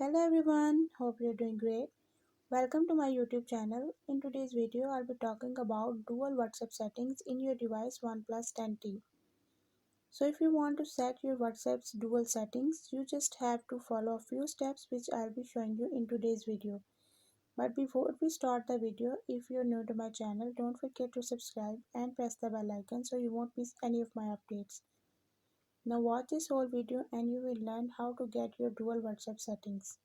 Hello everyone, hope you're doing great. Welcome to my YouTube channel. In today's video, I'll be talking about dual WhatsApp settings in your device Oneplus 10T. So if you want to set your WhatsApp's dual settings, you just have to follow a few steps which I'll be showing you in today's video. But before we start the video, if you're new to my channel, don't forget to subscribe and press the bell icon so you won't miss any of my updates. Now watch this whole video and you will learn how to get your dual WhatsApp settings.